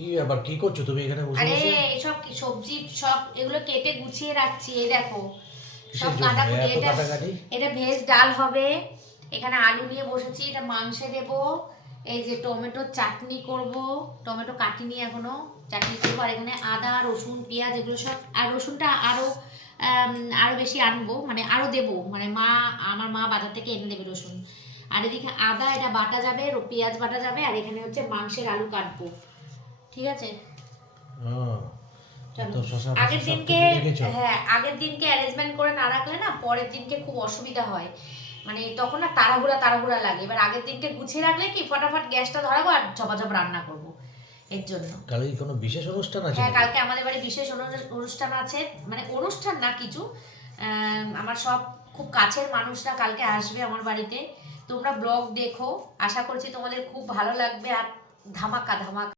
কি আবার কি করছো তুমি এখানে বসে আরে বসে? সব কি সবজি সব এগুলো কেটে গুছিয়ে রাখছি, এই দেখো সব কিসের জন্য কাটাকুটি। এত এটা কাটাকাটি? এটা ভেজ ডাল হবে, এখানে আলু নিয়ে বসেছি, এটা মাংসে দেব, এই যে টমেটো চাটনি করব, টমেটো কাটিনি এখনো, চাটনি করবো, আর এখানে আদা রসুন পেঁয়াজ এগুলো সব, আর রসুনটা আরো আরো বেশি আনবো, মানে আরো দেবো, মানে আমার মা বাজার থেকে এনে দেবে রসুন। আর এদিকে আদা এটা বাটা যাবে, পেঁয়াজ বাটা যাবে, আর এখানে হচ্ছে মাংসের আলু কাটবো, ঠিক আছে। হ্যাঁ, এত চলো শশা ফশা আগের সব দিনকে, কেটে রেখেছো? হ্যাঁ আগের দিনকে অ্যারেঞ্জমেন্ট করে না রাখলে না পরের দিনকে খুব অসুবিধা হয়, মানে তখন না তাড়াহুড়া তাড়াহুড়া লাগে। এবার আগের দিনকে গুছিয়ে রাখলে কি ফটাফট গ্যাসটা ধরাবো আর ঝপাঝপ রান্না করব, এর জন্য। কালকে কি কোনো বিশেষ অনুষ্ঠান আছে হ্যাঁ নাকি? কালকে আমাদের বাড়ি বিশেষ অনুষ্ঠান আছে, মানে অনুষ্ঠান না কিছু, আমার সব খুব কাছের মানুষরা কালকে আসবে আমার বাড়িতে। তোমরা ব্লগ দেখো, আশা করছি তোমাদের খুব ভালো লাগবে, আর ধামাকা ধামাকা